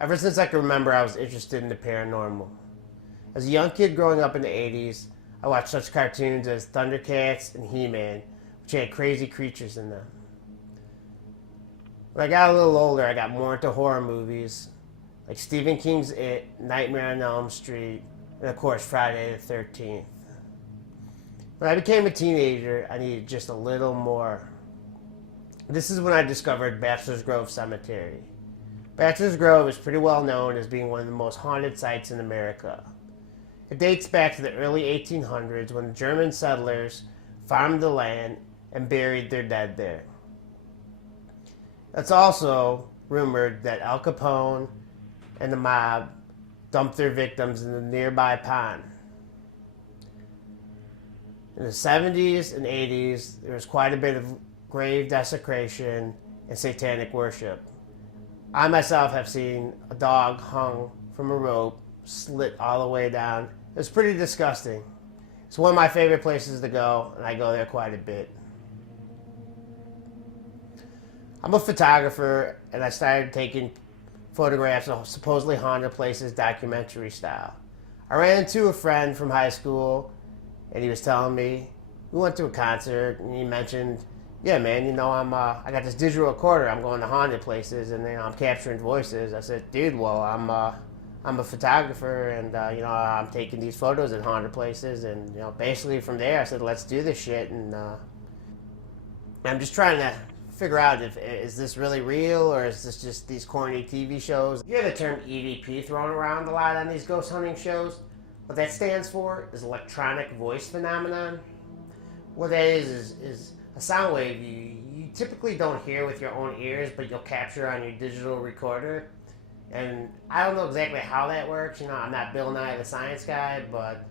Ever since I can remember, I was interested in the paranormal. As a young kid growing up in the 80s, I watched such cartoons as Thundercats and He-Man, which had crazy creatures in them. When I got a little older, I got more into horror movies, like Stephen King's It, Nightmare on Elm Street, and of course Friday the 13th. When I became a teenager, I needed just a little more. This is when I discovered Bachelor's Grove Cemetery. Bachelor's Grove is pretty well known as being one of the most haunted sites in America. It dates back to the early 1800s when German settlers farmed the land and buried their dead there. It's also rumored that Al Capone and the mob dumped their victims in the nearby pond. In the 70s and 80s, there was quite a bit of grave desecration and satanic worship. I myself have seen a dog hung from a rope, slit all the way down. It was pretty disgusting. It's one of my favorite places to go, and I go there quite a bit. I'm a photographer, and I started taking photographs of supposedly haunted places documentary style. I ran into a friend from high school, and he was telling me, we went to a concert, and he mentioned, yeah, man, I got this digital recorder. I'm going to haunted places, and I'm capturing voices. I said, dude, well, I'm a photographer, and I'm taking these photos at haunted places, and basically from there, I said, let's do this shit, and I'm just trying to figure out is this really real, or is this just these corny TV shows? You hear the term EVP thrown around a lot on these ghost hunting shows. What that stands for is electronic voice phenomenon. What that is a sound wave you typically don't hear with your own ears, but you'll capture on your digital recorder. And I don't know exactly how that works. I'm not Bill Nye the Science Guy, but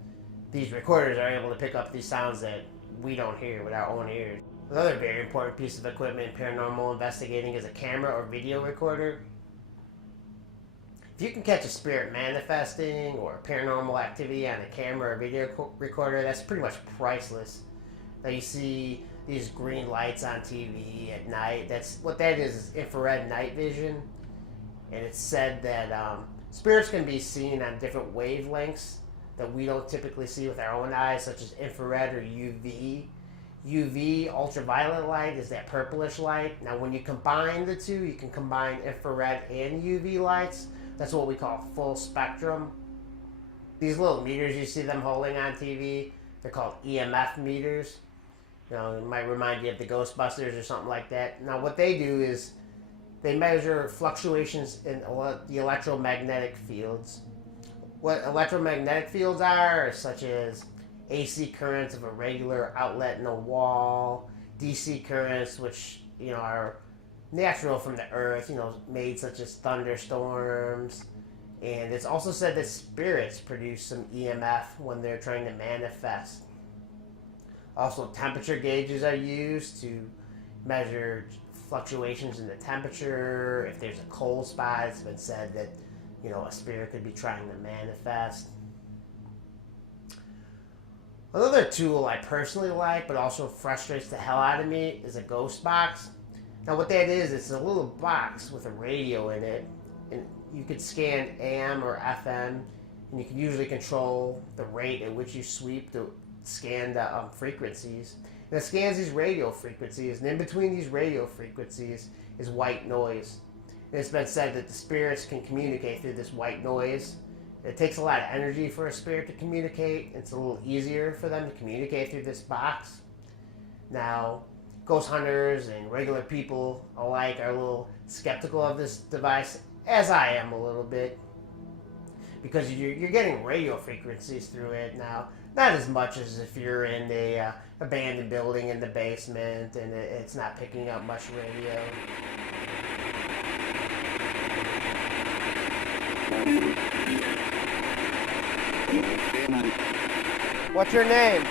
these recorders are able to pick up these sounds that we don't hear with our own ears. Another very important piece of equipment in paranormal investigating is a camera or video recorder. If you can catch a spirit manifesting or paranormal activity on a camera or video recorder, that's pretty much priceless. Now you see these green lights on TV at night. What that is infrared night vision. And it's said that spirits can be seen on different wavelengths that we don't typically see with our own eyes, such as infrared or UV. UV, ultraviolet light, is that purplish light. Now when you combine the two, you can combine infrared and UV lights. That's what we call full spectrum. These little meters you see them holding on TV, they're called EMF meters. It might remind you of the Ghostbusters or something like that. Now what they do is they measure fluctuations in the electromagnetic fields. What electromagnetic fields are such as AC currents of a regular outlet in a wall, DC currents, which are natural from the earth, made such as thunderstorms. And it's also said that spirits produce some EMF when they're trying to manifest. Also, temperature gauges are used to measure fluctuations in the temperature. If there's a cold spot, it's been said that a spirit could be trying to manifest. Another tool I personally like, but also frustrates the hell out of me, is a ghost box. Now what that is, it's a little box with a radio in it, and you could scan AM or FM, and you can usually control the rate at which you sweep to scan the frequencies. And it scans these radio frequencies, and in between these radio frequencies is white noise. And it's been said that the spirits can communicate through this white noise. It takes a lot of energy for a spirit to communicate. It's a little easier for them to communicate through this box. Now, ghost hunters and regular people alike are a little skeptical of this device, as I am a little bit, because you're getting radio frequencies through it. Now, not as much as if you're in a abandoned building in the basement and it's not picking up much radio. What's your name?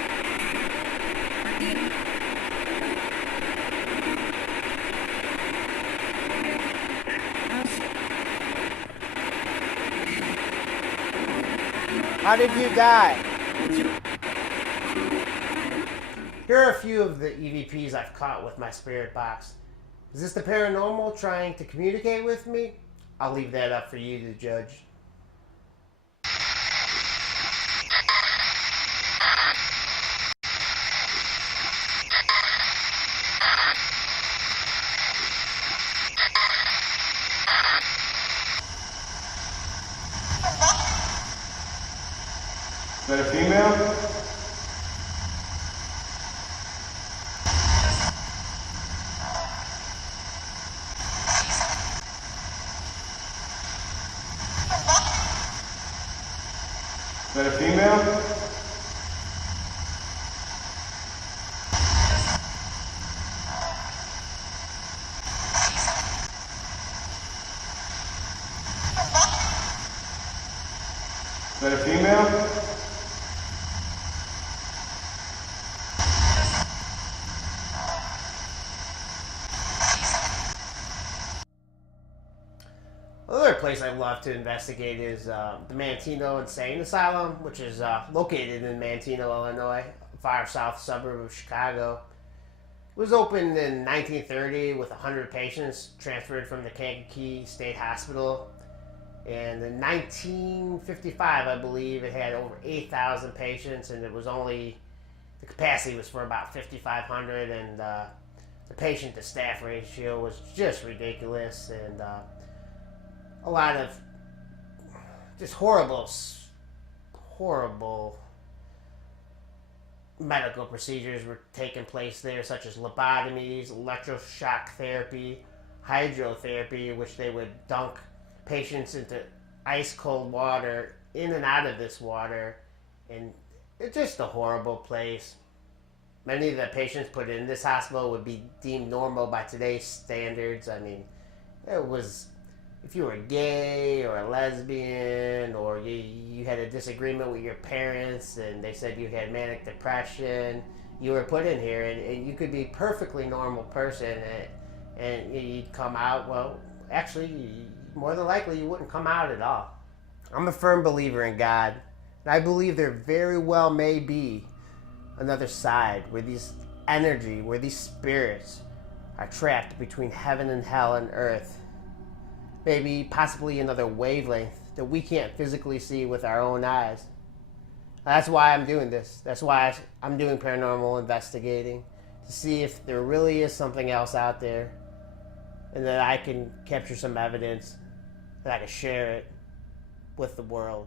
How did you die? Here are a few of the EVPs I've caught with my spirit box. Is this the paranormal trying to communicate with me? I'll leave that up for you to judge. Is that a female? Is that a female? Is that a female? Another place I'd love to investigate is the Manteno Insane Asylum, which is located in Manteno, Illinois, a far south suburb of Chicago. It was opened in 1930 with 100 patients transferred from the Kankakee State Hospital. And in 1955, I believe, it had over 8,000 patients, and the capacity was for about 5,500, and the patient to staff ratio was just ridiculous, and a lot of just horrible medical procedures were taking place there, such as lobotomies, electroshock therapy, hydrotherapy, which they would dunk patients into ice cold water, in and out of this water, and it's just a horrible place. Many of the patients put in this hospital would be deemed normal by today's standards. I mean, it was, if you were gay or a lesbian, or you had a disagreement with your parents and they said you had manic depression, you were put in here, and you could be a perfectly normal person, and you'd come out, well, actually, more than likely you wouldn't come out at all. I'm a firm believer in God, and I believe there very well may be another side where where these spirits are trapped between heaven and hell and earth. Maybe possibly another wavelength that we can't physically see with our own eyes. That's why I'm doing this. That's why I'm doing paranormal investigating, to see if there really is something else out there, and that I can capture some evidence, that I can share it with the world.